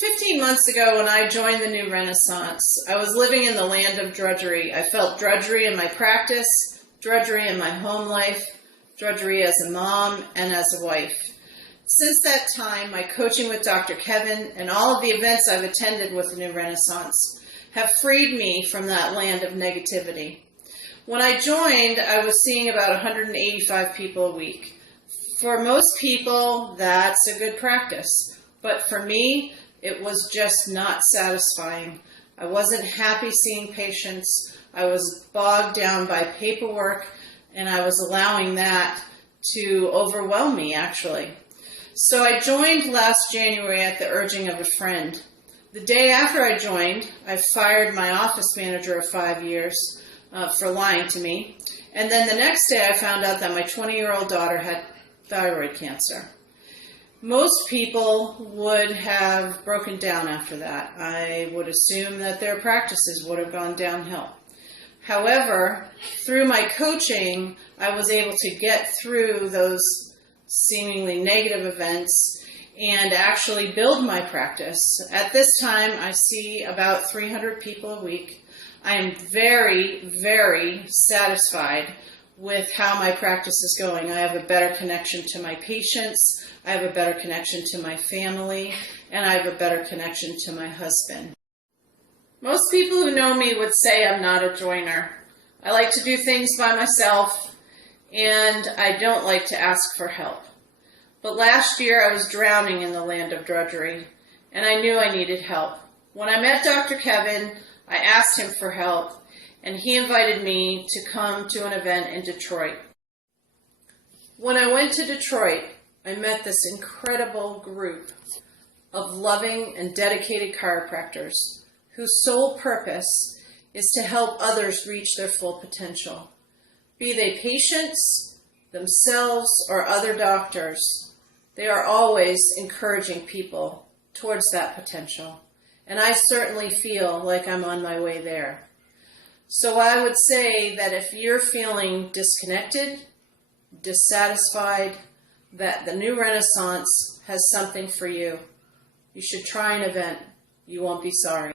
15 months ago, when I joined the New Renaissance, I was living in the land of drudgery. I felt drudgery in my practice, drudgery in my home life, drudgery as a mom and as a wife. Since that time, my coaching with Dr. Kevin and all of the events I've attended with the New Renaissance have freed me from that land of negativity. When I joined, I was seeing about 185 people a week. For most people, that's a good practice. But for me, it was just not satisfying. I wasn't happy seeing patients. I was bogged down by paperwork, and I was allowing that to overwhelm me, actually. So I joined last January at the urging of a friend. The day after I joined, I fired my office manager of 5 years for lying to me. And then the next day I found out that my 20-year-old daughter had thyroid cancer. Most people would have broken down after that. I would assume that their practices would have gone downhill. However, through my coaching, I was able to get through those seemingly negative events and actually build my practice. At this time, I see about 300 people a week. I am very, very satisfied with how my practice is going. I have a better connection to my patients, I have a better connection to my family, and I have a better connection to my husband. Most people who know me would say I'm not a joiner. I like to do things by myself, and I don't like to ask for help. But last year I was drowning in the land of drudgery, and I knew I needed help. When I met Dr. Kevin, I asked him for help, and he invited me to come to an event in Detroit. When I went to Detroit, I met this incredible group of loving and dedicated chiropractors whose sole purpose is to help others reach their full potential. Be they patients, themselves, or other doctors, they are always encouraging people towards that potential. And I certainly feel like I'm on my way there. So I would say that if you're feeling disconnected, dissatisfied, that the New Renaissance has something for you. You should try an event. You won't be sorry.